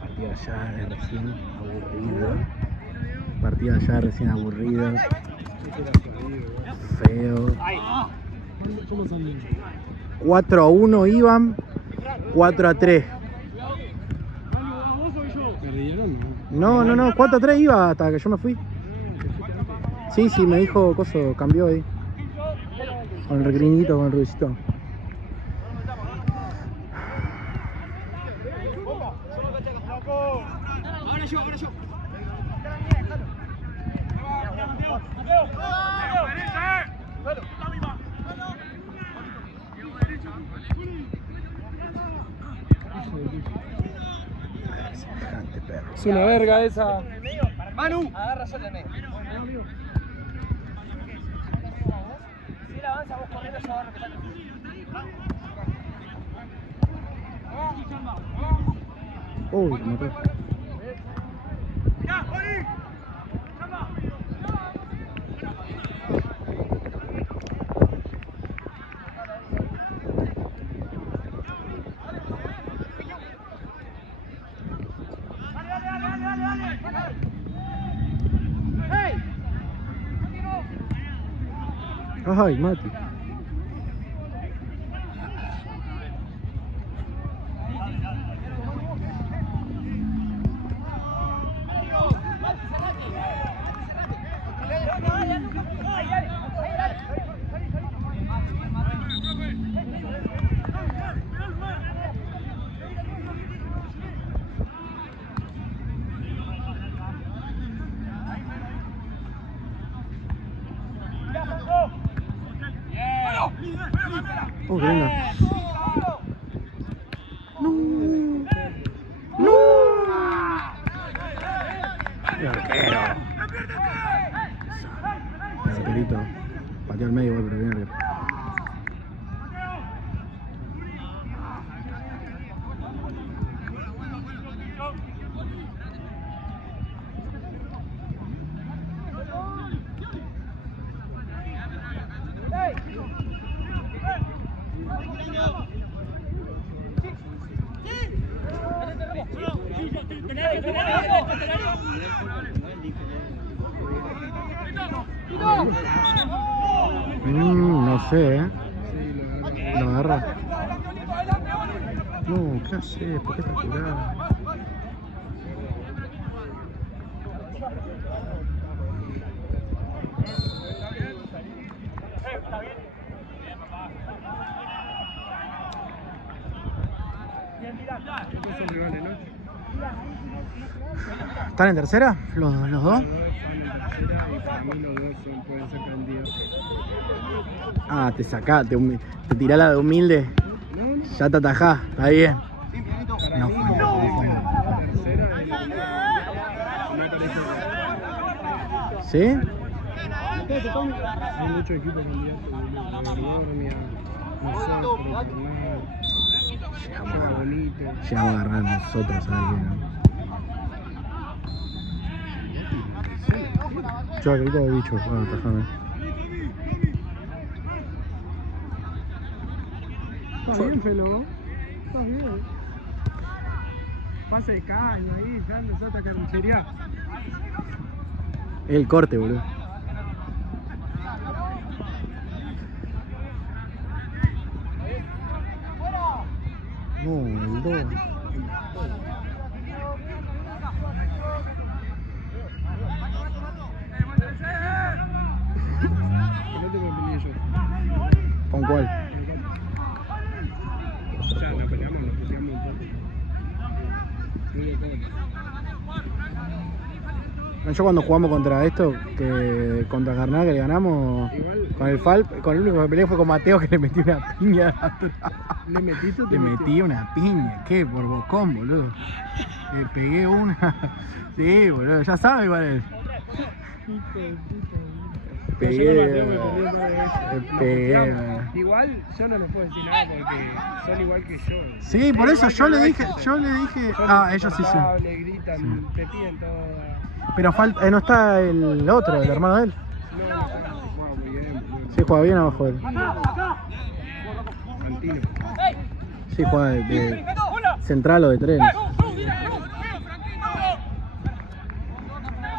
Partida ya de recién aburrido. Partida ya recién aburrido. Feo. 4-1 iban, 4-3. No, 4-3 iba hasta que yo me fui. Sí, me dijo Coso, cambió ahí. Con el recriminito, con el ruidito. Ahora yo. Es una verga esa. Manu, agarra yo también. Si él avanza, vos corriendo, yo agarro. Uy, me mató. Ay, Mati. Oh, qué linda. No. El arquero. El arquerito. Pateó al medio, pero bien. No sé, Lo agarra. No, ¿qué haces? ¿Por qué estás tirado? ¿Están en tercera? ¿Los dos? Ah, te sacás, te tirás la de humilde. Ya te atajás, está bien. No fue. ¿Sí? Hay muchos equipos Llegamos a agarrar nosotros a alguien. Yo acredito de bicho, atajame. Está bien, Felo. Está bien. Pase de caño ahí, dando otra carnicería. El corte, boludo. No, el 2. ¿Con cuál? Ya, nos peleamos, nos puteamos un poco. Yo cuando jugamos contra esto, que contra Carnal, que le ganamos, igual, con el único que peleé fue con Mateo, que le metí una piña atrás. ¿Le metiste? Le metí una piña, ¿qué? Por bocón, boludo. Le pegué una. Sí, boludo, ya sabe igual él. pegué. Me Pegué. Igual yo no les puedo decir nada porque son igual que yo. Sí, por eso yo le dije. Ah, ellos sí, sí. Gritan, Sí. te piden todo. Pero falta, no está el otro, el hermano de él. Wow, muy bien. Sí, juega bien abajo de él. Santino. Sí, juega de central o de tren.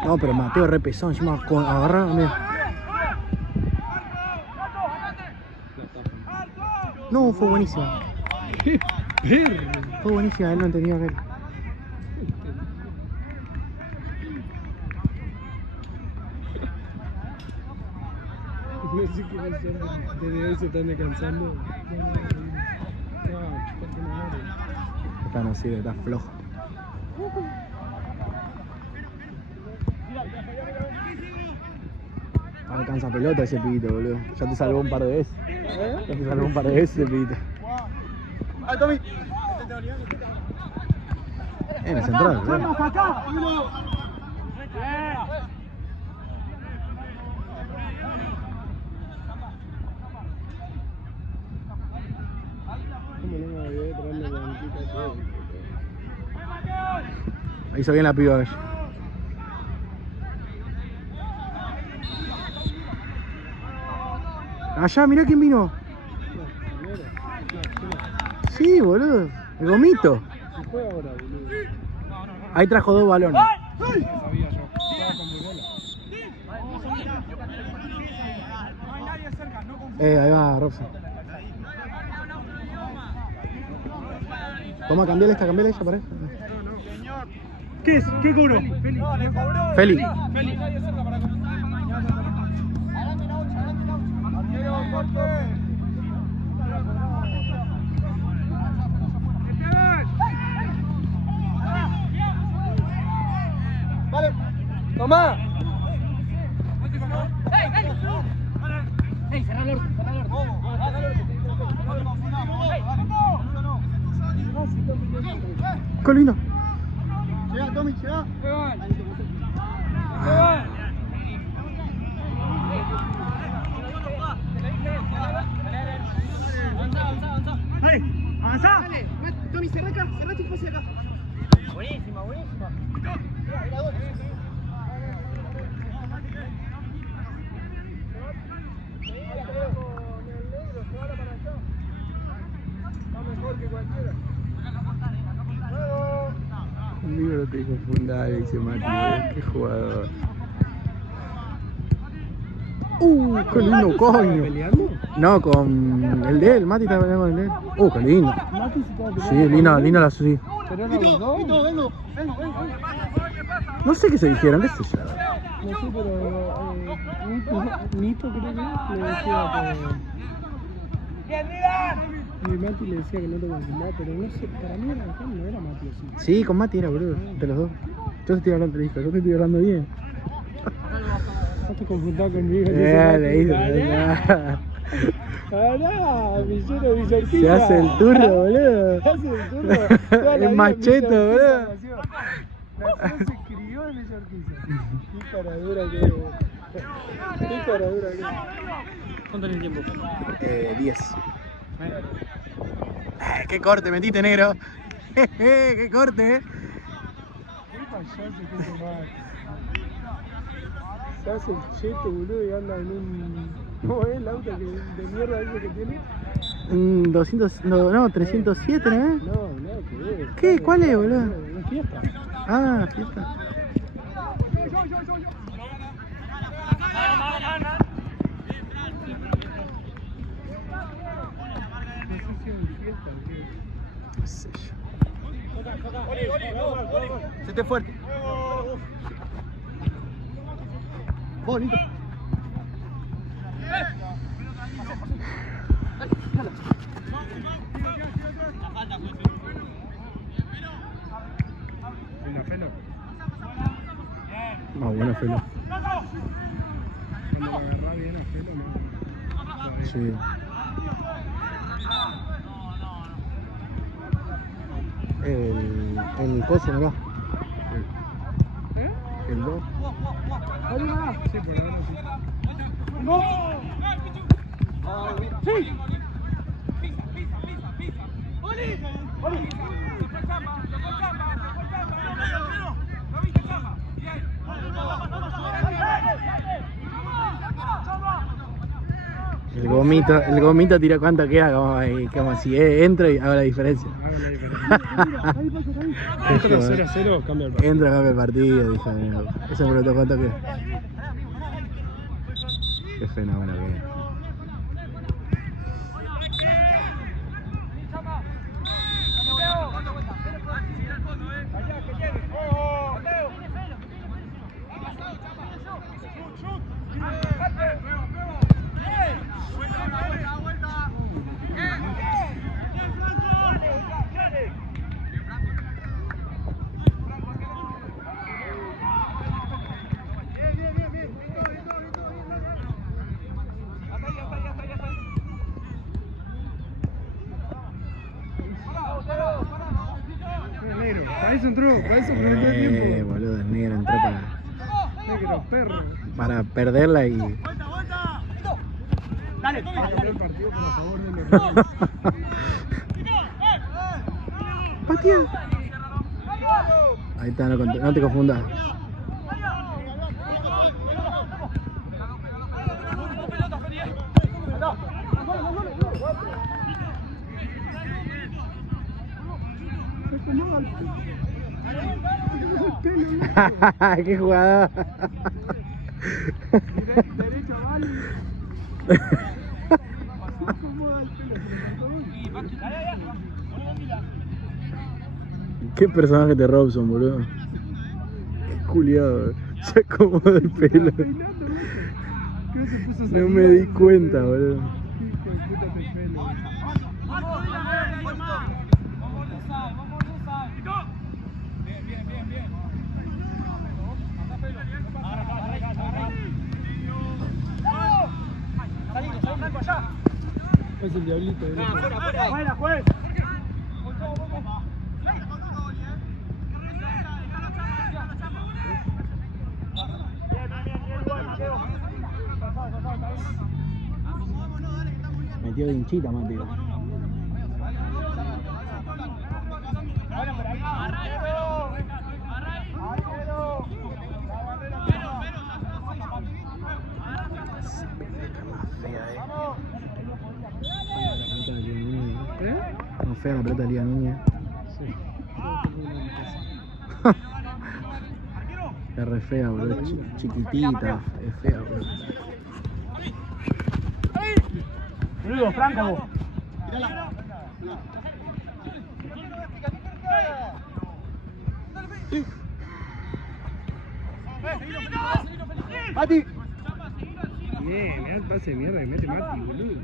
No, pero Mateo re pesado, encima agarra, mira. No, fue buenísima. ¡Qué perro! Fue buenísima, él no entendía que él. No sé qué pensar. Desde hoy se están descansando. No, chupate una madre. Está, no sirve, está flojo. No alcanza pelota ese pibito, boludo. Ya te salvó un par de veces. Ya te salvó un par de veces ese pibito. ¡Ay, Tommy! En el central, boludo. ¿Cómo no me olvidé de traerme la banquita todo? Hizo bien la piba ella. Allá, mirá quién vino. Sí, boludo. El gomito. Se fue ahora, boludo. Ahí trajo 2 balones. No sabía yo. Estaba con Burola. Ahí va Robson. Toma, cambiale esta para él. ¿Qué es? ¿Qué cobró? Feli. Vale. Tomá. ¡Ey, cerrá el orto! ¡Qué lindo! Llega, Tommy, llega. ¡Dale! ¡Avanzá! Dale, Tommy, cerrá acá, cerrá tu espacio acá. Buenísima. Un libro te confunda, dice Mati, qué jugador. ¡Qué lindo, coño! ¿Peleando? No, con el de él, Mati está peleando con el de él. ¡Qué lindo! Mati se estaba peleando. Sí, linda la sí. ¿Pero eran los dos? Vengo. No sé qué se dijeron, qué sé yo. No sé, pero Nito creo que le decía que... Mi Mati le decía que no te confundaba, pero no sé, para mí no era Mati así. Sí, con Mati era, boludo, de los dos. Yo te estoy hablando, te yo te estoy hablando bien. No te confundás conmigo. Le hizo. Pará, Villero Villorquiza. Se hace el turro, boludo. Se hace el turro. Toda la Es vida macheto, Villorquiza boludo. nació. Se crió en Villorquiza. Qué cara dura que es. Qué cara dura que es. ¿Cuánto tenés tiempo? 10. ¡Qué corte metiste, negro! ¡Qué corte! Qué payaso que es más. Se hace el cheto, boludo, y anda en un... ¿Cómo es el auto de mierda ese que tiene? 200, no, 307, ¿no? No, que ver. ¿Qué? ¿Cuál es, boludo? Una fiesta. Ah, fiesta. No sé yo. Se te fuerte. Bonito. Felo. Más bueno, Felo. Cuando lo agarrá bien a Felo, no. Sí. El coso, mirá. El 2. Sí, por el sí. El gomito tira cuánto queda, como si entro y hago la diferencia. Entra 0-0, cambia el partido. Entra, cambia el partido, dijo. Eso me preguntó cuánto queda. Qué fenómeno que es. Para eso entró, para eso perdió el tiempo. Boludo, el negro entró Negro, perro. para perderla y... Dale, Para cambiar el partido por favor de los rivales. ¡Patea! Ahí está, no te confundas. ¡Qué jugada! Derecha, vale. Qué personaje de Robson, boludo. Qué culiado. Se acomoda el pelo. No me di cuenta, boludo. Hijo de puta te pelo. Es el diablito. Fuera, juez. Metió de hinchita, Mati. Más fea la pelota de Liga Núñez. Es re fea, boludo. Chiquitita. Es fea, boludo. Boludo, Franco. Mati. Bien, me da el pase de mierda que mete Mati, boludo.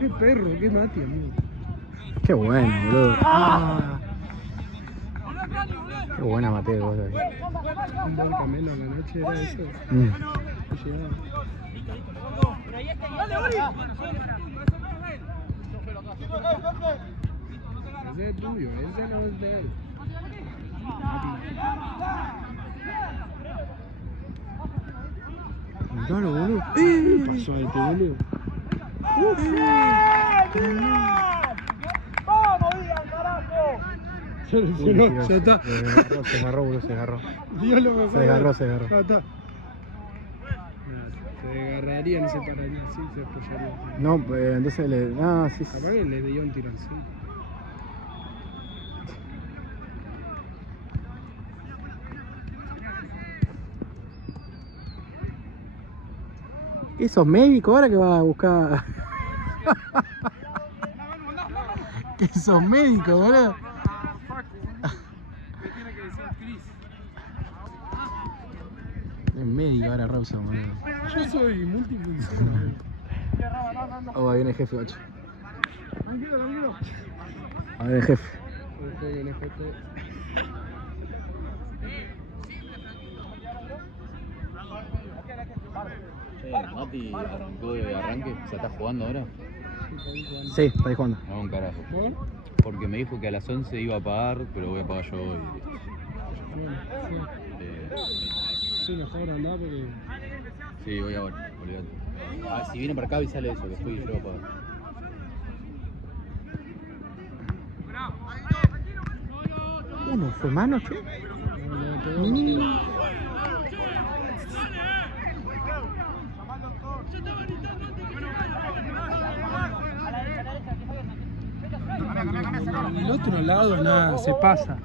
Qué perro, qué Mati, amigo. Qué bueno, boludo. Ah. Qué buena Mateo, boludo. Un buen camelo a la noche era eso. Mm. Que llegaba. Ese es tuyo, ese no es de él. Miralo, boludo. ¿Qué pasó a este boludo? ¡Vamos, Ian, carajo! Ya está. Se agarró, boludo, se agarró. Dios lo mejor. Se agarró, se agarró. Ya está. Se agarrarían y se pararían, sí, se apoyarían. No, pues entonces le... Ah, sí, sí. Capaz que le dio un tironcito. ¿Qué sos médico ahora que vas a buscar? ¿Qué sos médico, boludo? Me tiene que decir Chris. Es médico ahora, Robson, boludo. Yo soy multifuncional. Oh, ahí viene el jefe, 8. Tranquilo, tranquilo. Ahí viene el jefe. Mati arrancó de arranque, ¿se está jugando ahora? Sí, está ahí jugando. No, un carajo. Porque me dijo que a las 11 iba a pagar, pero voy a pagar yo hoy. Sí, mejor andá porque... Sí, voy ahora, olvídate. Ah, si viene para acá avísale eso, que estoy yo a poder. Uno, ¿fue mano, che? El otro lado nada, se pasa.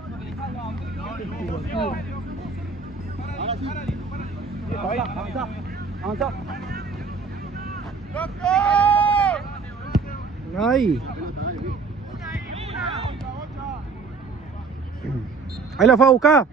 ¡Ay! Ahí la fue a buscar.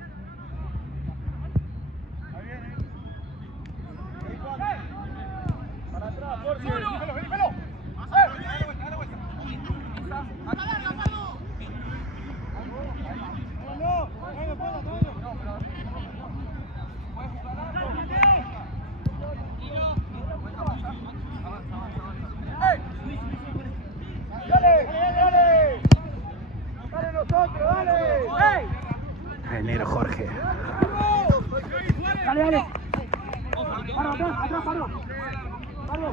El negro Jorge. Dale, dale. Paro, atrás, paro. Paro.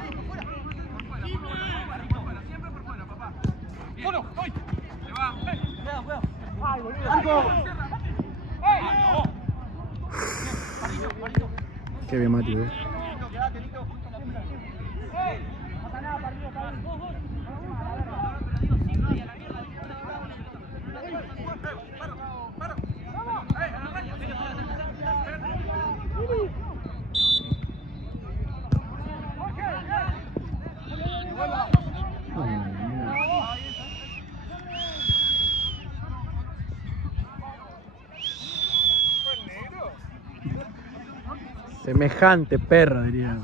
Qué bien, Mati, Semejante perro, diría.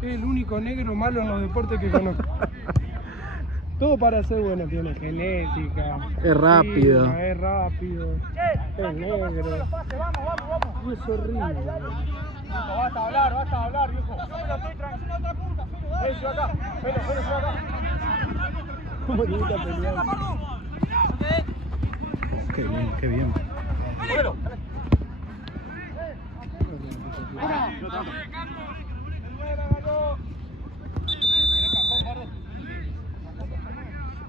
Es el único negro malo en los deportes que conozco. Todo para ser bueno, tiene genética. Es rápido. clima, es rápido. Es negro. Y es horrible. Basta hablar, viejo. Eso acá, pelo acá. ¿Cómo le gusta pelear? Qué bien.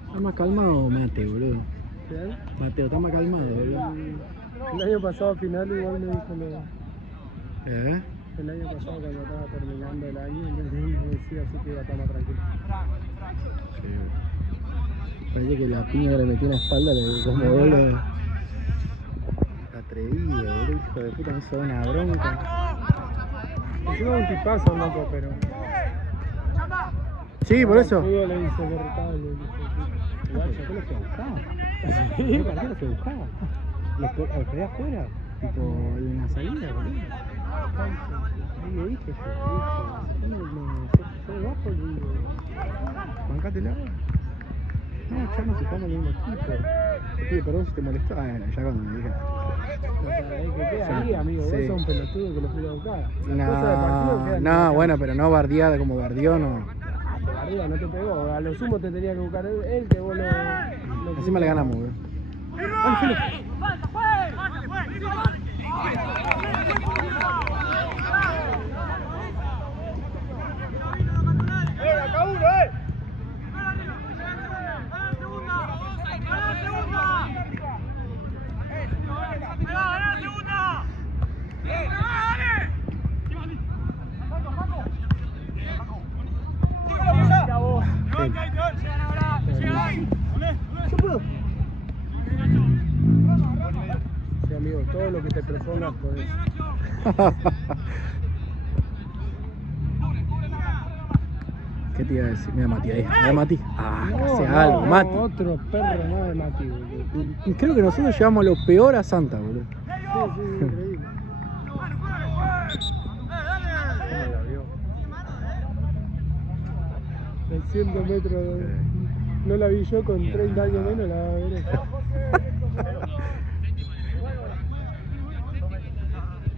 Está más calmado Mateo, boludo. ¿Qué? Mateo, está más calmado, boludo. El año pasado al final igual me dijo lo... ¿Eh? El año pasado cuando estaba terminando el año me decía así que iba a estar más tranquilo. Sí. Parece que la piña que le metió en la espalda le como boludo. Atrevido, boludo, hijo de puta, me hizo una bronca. Encima un tipazo, loco, pero... Sí, por eso. Yo le hice derrotable. Igual, ¿por qué lo fue a buscar? Sí, ¿para qué lo fue a buscar? ¿Lo esperé afuera? Tipo, en la salida, boludo. Ahí le dije yo, soy bajo y le digo, bancate el agua. No, ya no se está el mismo equipo. Te pido perdón si te molestó. Ah, ya cuando me dije. O sea, es que queda ahí, amigo. Sí. Vos sos un pelotudo que lo fui a buscar. Las cosas de partido quedan No, en la bueno, pero no bardeada como bardeó, no. Ah, te barrió, no te pegó. A lo sumo te tenía que buscar él que vos lo Encima le ganamos, boludo. Vamos, Felipe. Sí, amigo, todo lo que te propongas podés. ¿Qué te iba a decir? Mira Mati ahí. Mira Mati. Ah, No, hace no, algo, no, Mati. otro perro más de Mati, boludo. Y creo que nosotros llevamos lo peor a Santa, boludo. Sí, increíble. ¿Cómo la vio? En 100 metros. No la vi yo con 30 años menos, la va a ver ella.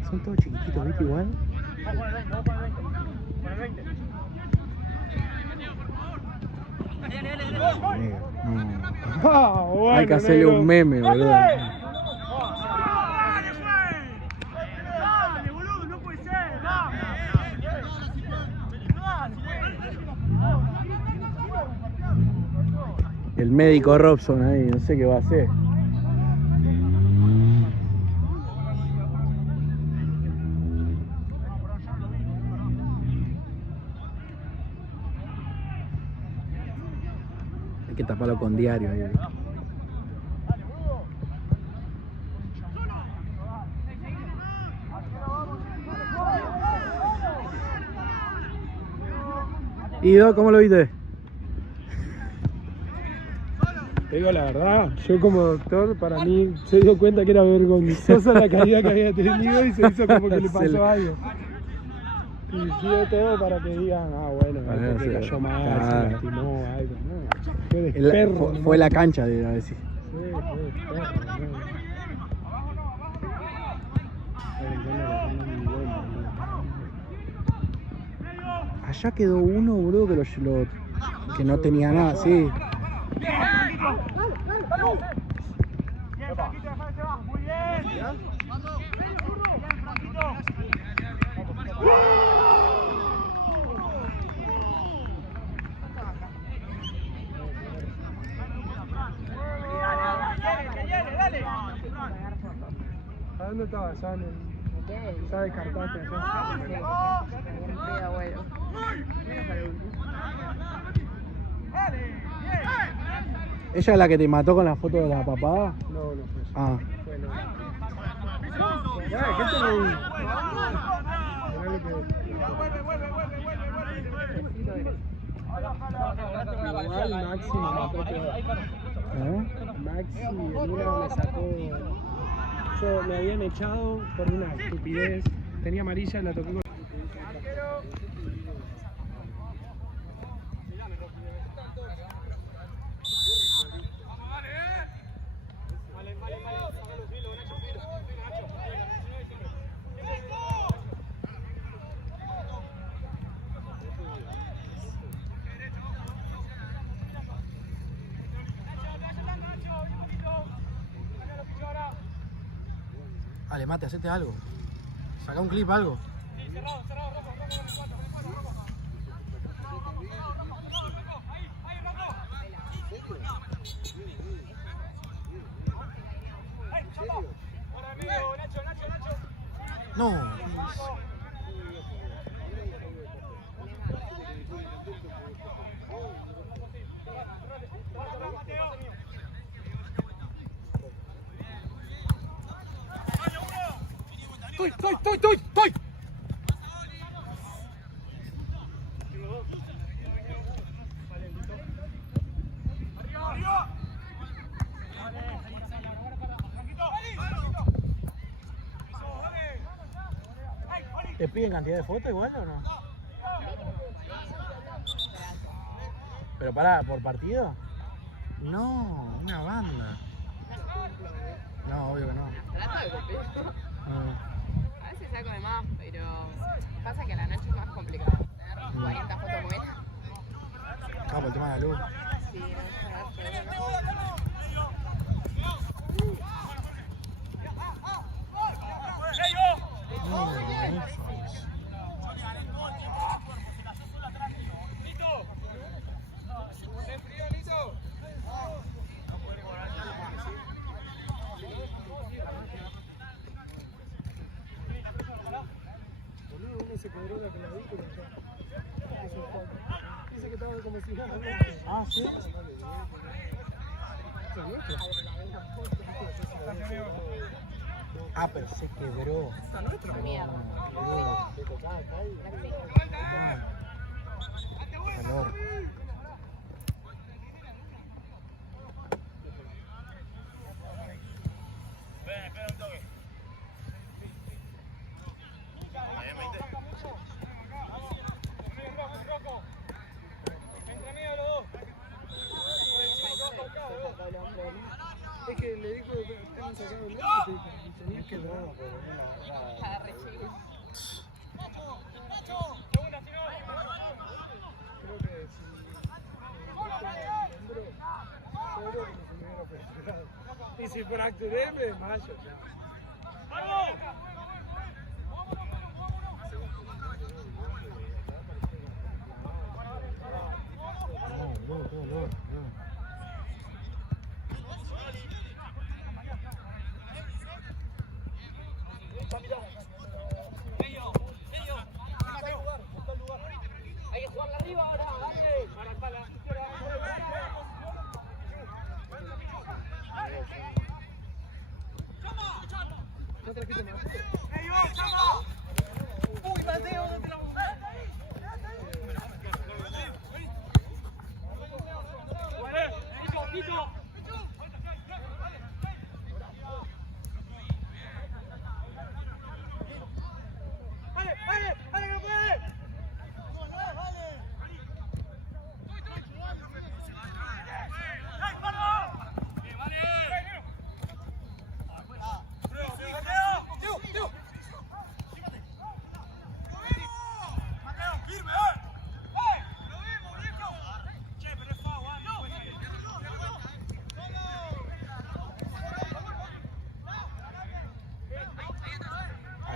Son todos chiquititos, ¿viste? Igual. Ah, bueno, hay que hacerle negro. un meme, boludo. médico Robson ahí, no sé qué va a hacer. Hay que taparlo con diario ahí. Ido, ¿cómo lo viste? Te digo la verdad, yo como doctor, para mí se dio cuenta que era vergonzosa la caída que había tenido y se hizo como que le pasó algo. Y dio todo para que digan, bueno, que cayó mal, se lastimó, algo, ¿no? Fue de perro. Fue la cancha, de a decir. Sí, fue de perro, ¿no? Allá quedó uno, boludo, que no tenía nada, sí. Muy bien. ¿A dónde estaba? Ya descartaste allá. Bueno. ¿Ella es la que te mató con la foto de la papada? No, no fue eso. Ah. Fue no. Ya, ¿qué te lo vi? Igual Maxi me mató peor. Maxi en una me sacó. Yo me habían echado por una estupidez. Tenía amarilla y la toqué con. Dale, Mate, hacete algo. Saca un clip, algo. No. ¡Estoy! ¿Te piden cantidad de fotos igual o no? ¿Pero pará, por partido? No, una banda. No, obvio que no. Trato de cumplir. A veces saco de más, pero pasa que a la noche es más complicado. Tener 40 fotos buenas. Ah, por el tema de la luz. Sí, Se cobró la clavícula ya. Dice que estaba como si nada. Ah, sí. Ah, pero se quebró. mierda. Calor. Es que le dijo que están sacando el otro y tenía que dar. Está re chido. Creo que si y si fracturé me desmayo ya.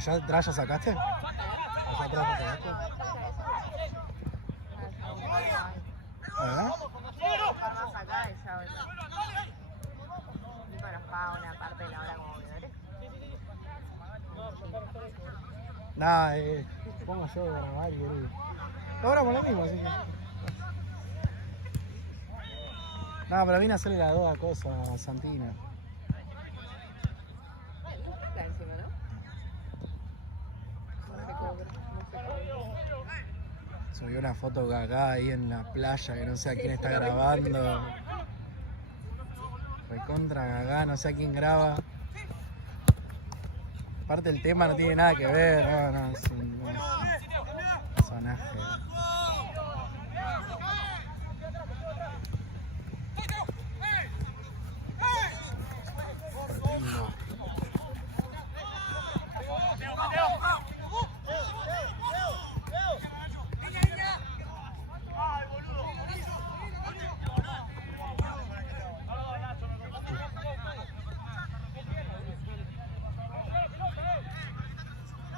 ¿Allá atrás ya sacaste? ¿Allá atrás ya sacaste? Más acá y ya voy. Y para pagar una parte de la hora como veedores. Nada, pongo yo a grabar y querido. Ahora por lo mismo, así que. Nada, pero vine a hacerle la doda cosa a Santina. Está encima, ¿no? No se cobra, no se cobra. Subió una foto cagada ahí en la playa que no sé a quién está grabando. Recontra cagada, no sé a quién graba. Aparte el tema no tiene nada que ver, no, es un personaje.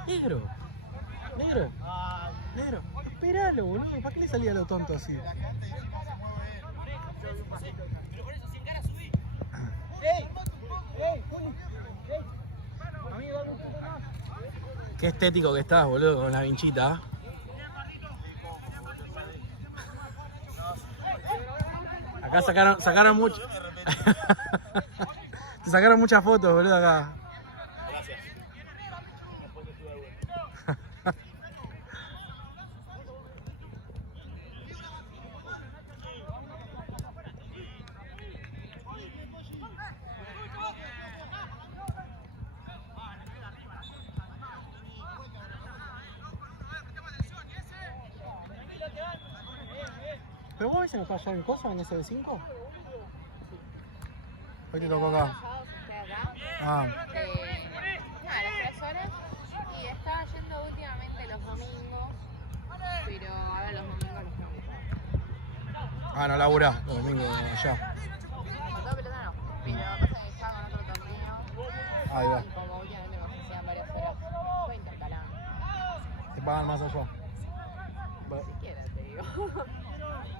Negro, negro, negro, esperalo, boludo, ¿para qué le salía lo tonto así? Qué estético que estás, boludo, con la vinchita. Acá sacaron mucho. Te sacaron muchas fotos, boludo, acá. ¿Pero vos ves en allá en Cosa, en SB5? Hoy te tocó acá. Ah. Nada, las 3 horas. Y estaba yendo últimamente los domingos. Pero ahora los domingos los tengo. Ah, no laburás los domingos allá. Con todo pelota no. Pero pasa que estaba con otro torneo. Ahí va. Y como últimamente me ofrecían varias horas, voy intercalando. Te pagan más allá. Siquiera te digo.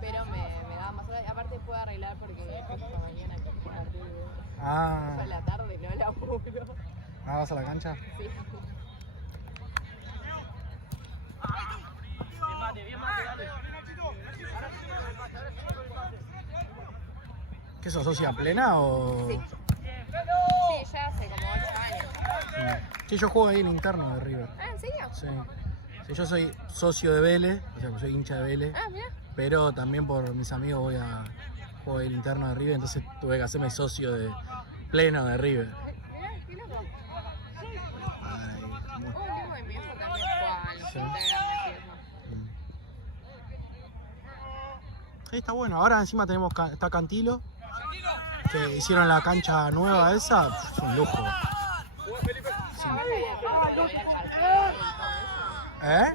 Pero me da más horas. Aparte puedo arreglar porque justo mañana que juega River. Ah. Yo a la tarde no laburo. Ah, ¿vas a la cancha? Sí. ¿Qué sos, socia plena o...? Sí. Sí, ya hace como 8 años. Sí, yo juego ahí en interno de River. Ah, ¿en serio? Sí. Sí, yo soy socio de Vélez, o sea, soy hincha de Vélez. Ah, mira. Pero también por mis amigos voy a juego el interno de River, entonces tuve que hacerme socio de pleno de River. Mirá, qué loco. Ay, Un tipo de mi hijo también juega en los Sí. internos y eso. Sí, está bueno. Ahora encima tenemos está Cantilo, que hicieron la cancha nueva esa, es un lujo. Sí. ¿Eh?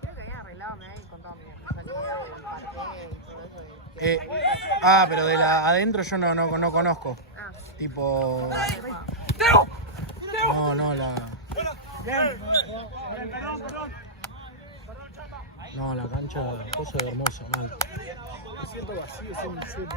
Creo que habían arreglado, me habían contado mi salida del parque y todo eso. Pero de la adentro yo no conozco. Ah, Tipo. No, la. No, la cancha, cosa hermosa, mal. Me siento vacío, soy un serio.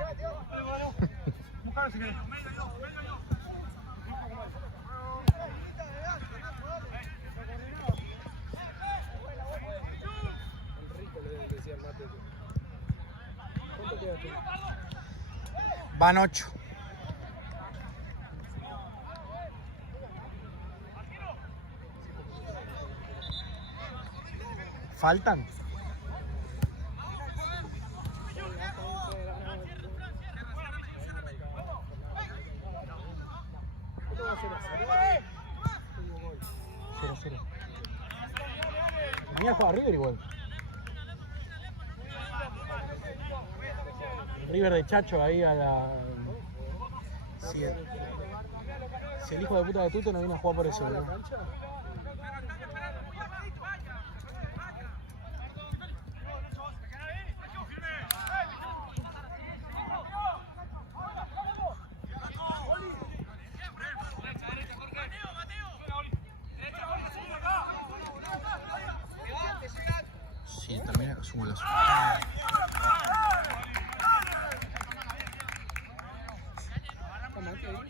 Rico le decía mate. ¿Cuánto queda tú? Van 8. ¿Faltan? Mañana juega River igual. River de Chacho ahí a la... Si el hijo de puta de Tuto no viene a jugar por eso, boludo. Sí, termina con su golazo.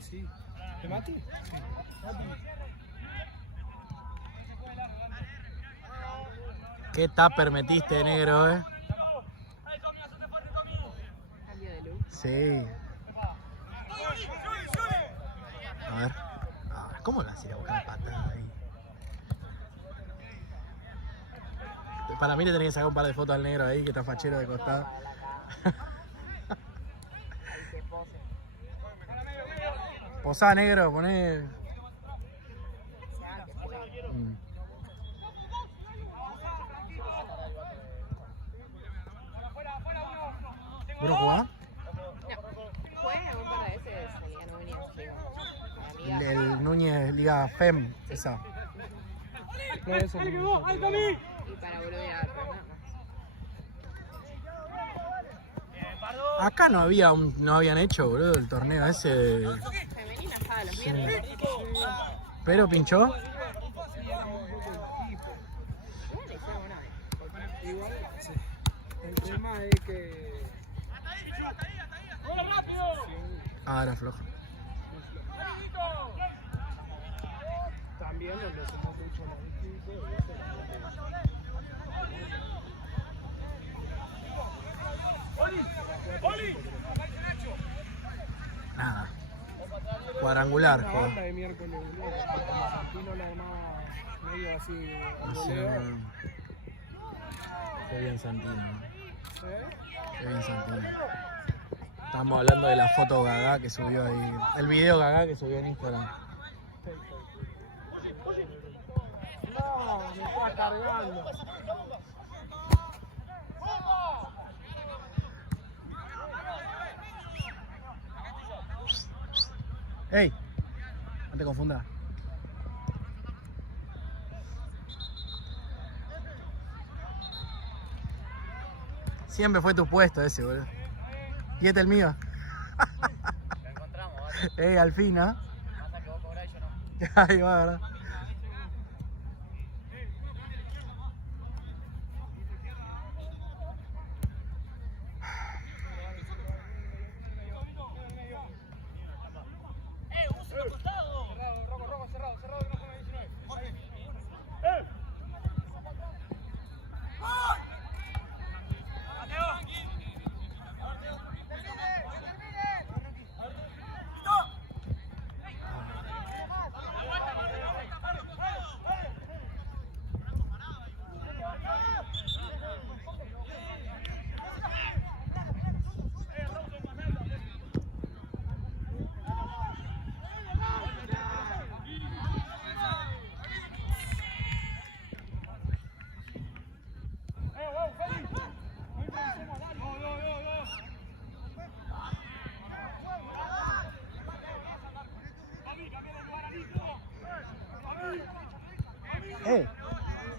Sí. ¿Te Mati? Sí. ¿Qué tupper metiste, negro, Cambio de look. Sí. A ver. ¿Cómo la hacía buscar patada ahí? Para mí le tenía que sacar un par de fotos al negro ahí, que está fachero de costado. Posá, negro, poné. ¿Vos no jugás? No. Juegué un par de veces en Liga Núñez, digo, con amigas. El Núñez Liga FEM, esa. No, eso no. Y para boludear, pero nada más. Acá no habían hecho, boludo, el torneo ese de... Femenina estaba los viernes. Pero pinchó. Igual le hicieron una vez. Igual, sí. El tema es que... Era flojo. También lo hacemos mucho en el equipo. Nada. Cuadrangular, Una joder. banda de miércoles, boludo. Santino la armaba medio así al voleo. Qué bien Santino. ¿Eh? Qué bien Santino. Estamos hablando de la foto Gagá que subió ahí. El video Gagá que subió en Instagram. No, me está cargando. ¡Ey! No te confundas. Siempre fue tu puesto ese, boludo. Y este el mío. Lo encontramos, ¿vale? Al fin, ¿ah? Pasa que vos cobrás y yo no. Ahí va, ¿verdad?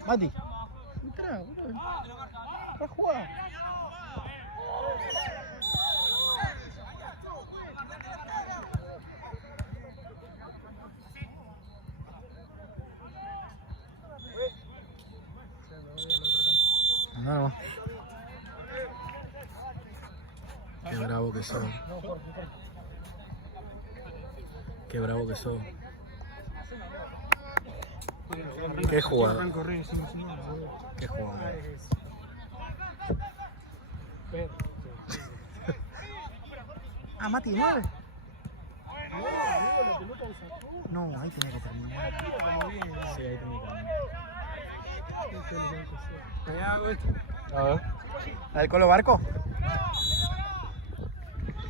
Mati. Entrá, boludo. Va a jugar. Andá nomás. Qué bravo que sos. Qué bravo que sos. Qué jugada. Qué jugada. Mati, 9. No, ahí tenía que terminar. Sí, ahí tenía que terminar. A ver. ¿La del Colo Barco?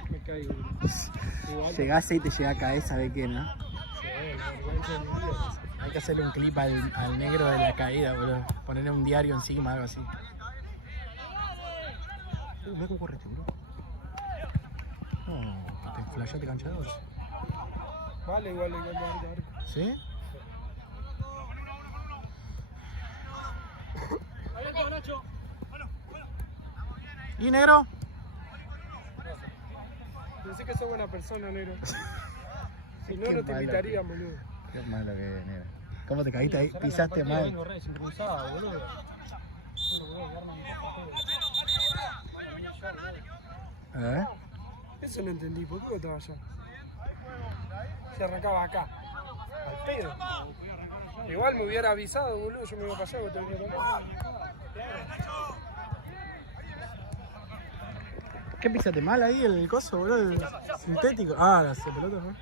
Me caigo. Igual. Llegás y te llega a caer, ¿sabe qué, no? Sí, igual se me olvida. Hay que hacerle un clip al negro de la caída, boludo. Ponerle un diario encima, algo así. Ve cómo corre este, bro. No, te flasheaste cancha de 2. Vale, igual, Barco. ¿Sí? ¿Y negro? Pensé que sos buena persona, negro. Si no, Qué no te malo invitaría, boludo. Qué malo que es, negro. ¿Cómo te caíste ahí? Pisaste mal. Vengo re desincronizado, boludo. A ver. Eso no entendí, ¿por qué estaba allá? Se arrancaba acá. Al pedo. Igual me hubiera avisado, boludo, yo me iba para allá, vos te venía para acá. ¿Qué pisaste mal ahí el coso, boludo? El sintético. Ah, la pelota, ¿no?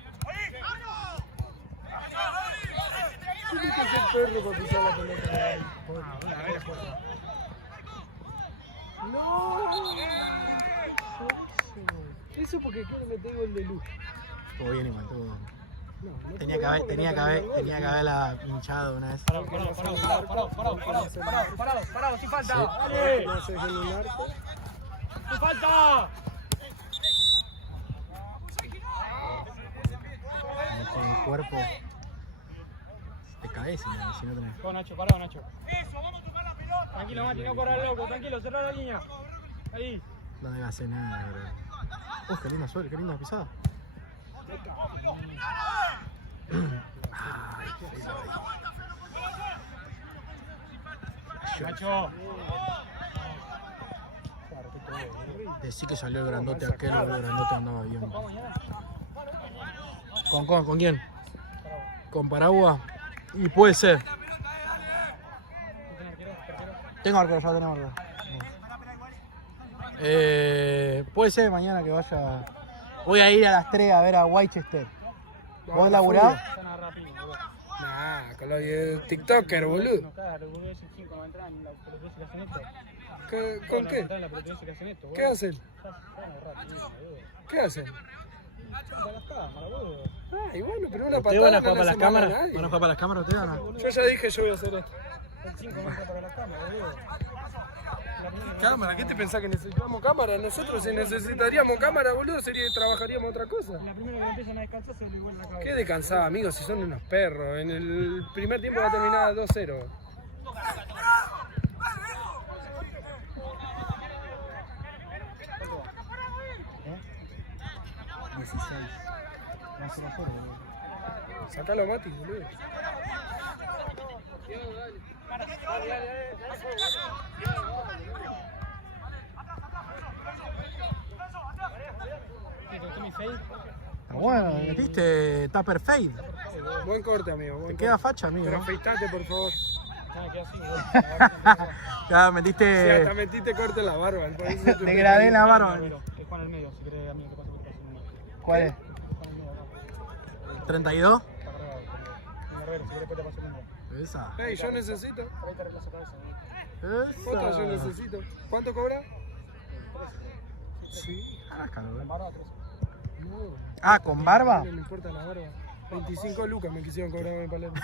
¿Qué es el perro para pisar la pelota? No. Eso porque quiero meter gol de luz. Estuvo bien igual, estuvo. No, Tenía que haberla hinchado una vez. Parado, sin falta. Dale. No sé, en un arco. ¡Sin falta! Con el cuerpo. Te caes si no tenés. Nacho, parado, Nacho. Tranquilo, Mati, no corras loco, tranquilo, cerrá la línea. Ahí. No debe hacer nada, bro. Qué linda suerte, qué linda pisada. Ay, Nacho. decí que salió el grandote aquel, el grandote andaba bien. ¿Con quién? Con Paraguas. Y puede ser. Tengo arquero, ya tenemos arquero. Puede ser mañana que vaya. Voy a ir a las 3 a ver a Winchester. ¿Vos laburás? Nah, con lo de TikToker, boludo. ¿Con qué? ¿Qué hacen? ¿Qué hacen? Ah, y bueno, pero una ¿Ustedes patada van a no jugar para le las hace mal a cámaras? nadie. ¿Van a jugar para las cámaras ustedes o no? Yo ya dije, yo voy a hacer esto. Cámara, ¿qué te pensás que necesitamos cámara? Nosotros si necesitaríamos cámara, boludo, trabajaríamos otra cosa. La primera que empiezan a descansar se le igual la cabeza. Qué descansada, amigos, si son unos perros. En el primer tiempo va a terminar 2-0. Sacalo a Mati, boludo. Está bueno, metiste Tupper Fade. Buen corte, amigo. Te Buen queda corte. facha, amigo. Pero afeitate, por favor. Ya Sí, metiste. hasta metiste corte en la barba. entonces Te grabé en la barba. Es Juan al medio, si querés, amigo, que pase por casa. ¿Cuál es? 32. Herrero, si querés, te paso el número. Esa. Ey, yo necesito. Ahí te arreglas la cabeza. Otra yo Esa. necesito. ¿Cuánto cobra? Sí. Ah, caro, ¿eh? Barba, 13. No. Ah, ¿con barba? No me importa la barba. 25 lucas me quisieron cobrar en el Palermo.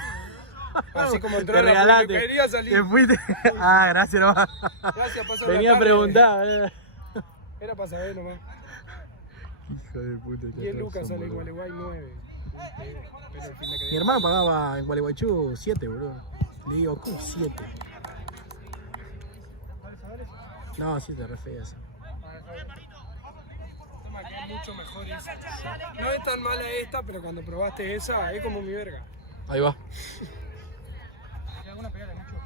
Así como entró Te en la regalaste. peluquería salí. Te fuiste. Ah, gracias nomás. Gracias, pasó Venía la a tarde. preguntar. Era para saber nomás. Hijo de puta. 10 lucas sale en Gualeguay 9. Pero el fin de que Mi hermano pagaba en Gualeguaychú 7, boludo. Le digo, ¿cómo 7? No, 7, re fea esa. Toma, que es mucho mejor esa. No es tan mala esta, pero cuando probaste esa, es como mi verga. Ahí va. ¿Hay alguna pegada, Nacho?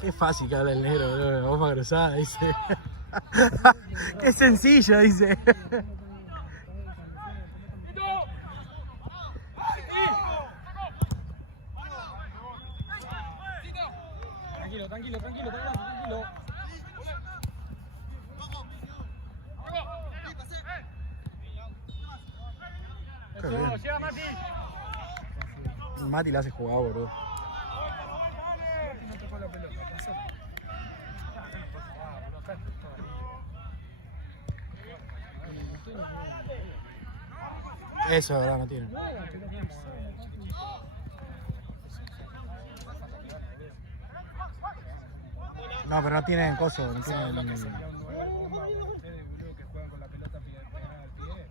Qué fácil que habla el negro, boludo. Vamos a cruzar, dice. Qué sencillo, dice. Tranquilo. Qué bien. Lleva, Mati. Mati la hace jugar, boludo. No tocó la pelota, pensó. Eso, verdad, no tiene. No, pero no tienen coso, no tienen. Que juegan con la pelota pegada al pie.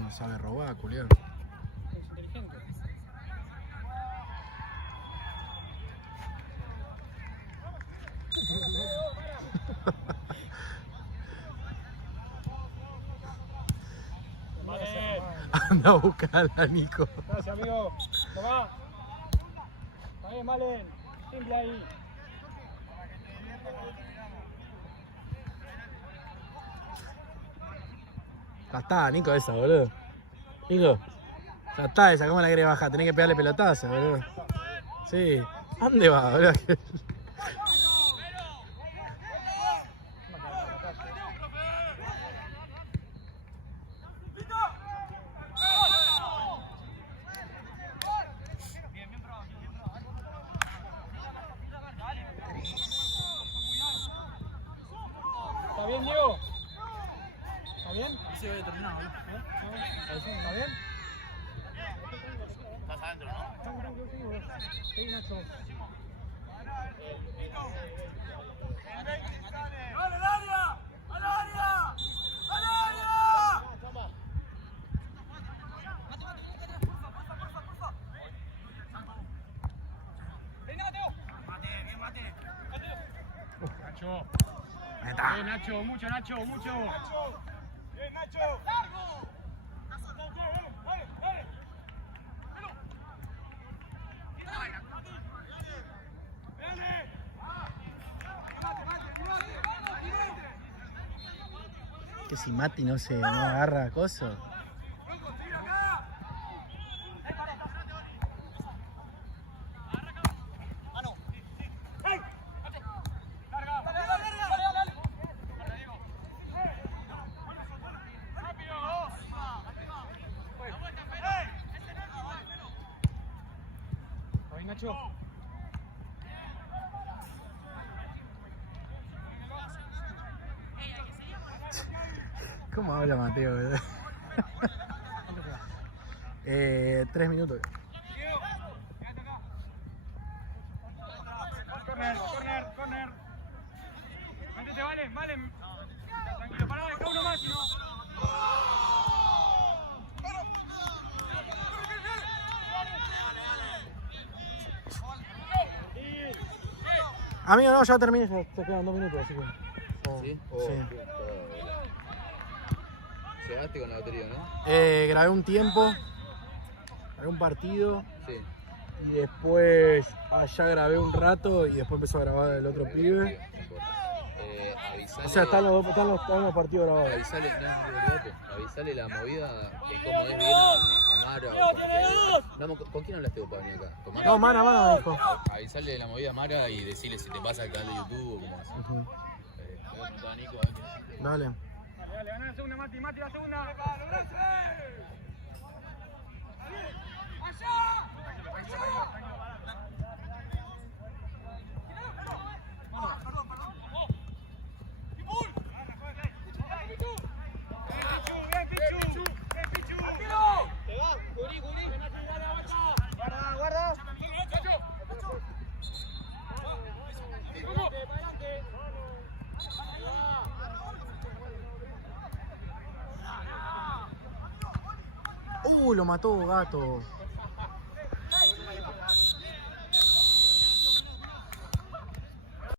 No sabe robar, culiao. Anda a buscarla, Nico. Gracias, amigo. Tomá. Está bien, Malen. Simple ahí. Ya está, Nico, esa, boludo. Nico, ya está esa, ¿cómo la querés bajar? Tenés que pegarle pelotazo, boludo. Sí. ¿A dónde va, boludo? ¿Está bien, Diego? ¿Está bien? Sí, había terminado, ¿no? ¿Está bien? Estás adentro, ¿no? Sí, Nacho. Nacho. Ahí está. Bien, Nacho, mucho, Nacho, mucho. Bien, Nacho. ¡Largo! Que si Mati no agarra coso. Ahí, Nacho. ¿Cómo habla Mateo, boludo? 3 minutos. Corner. Mantente, vale. Tranquilo, pará, deja uno más, si no. Amigo, no, ya terminé, ya quedan 2 minutos, así que. ¿Sí? Sí. Llegaste con la batería, ¿no? Grabé un tiempo, grabé un partido Sí. y después allá grabé un rato y después empezó a grabar el otro pibe. Avisale, O sea, están los partidos grabados. avisale la movida, que como es bien a Mara. ¿Con quién hablaste vos para venir acá? ¿Con Mara? No, mano, me dijo. Avisale la movida a Mara y decirle si te pasa el canal de YouTube o cómo haces. Ujú. Le voy a preguntar a Nico a ver qué dice. Dale. Dale, ganá la segunda, Mati, la segunda. Guarda. Lo mató, gato.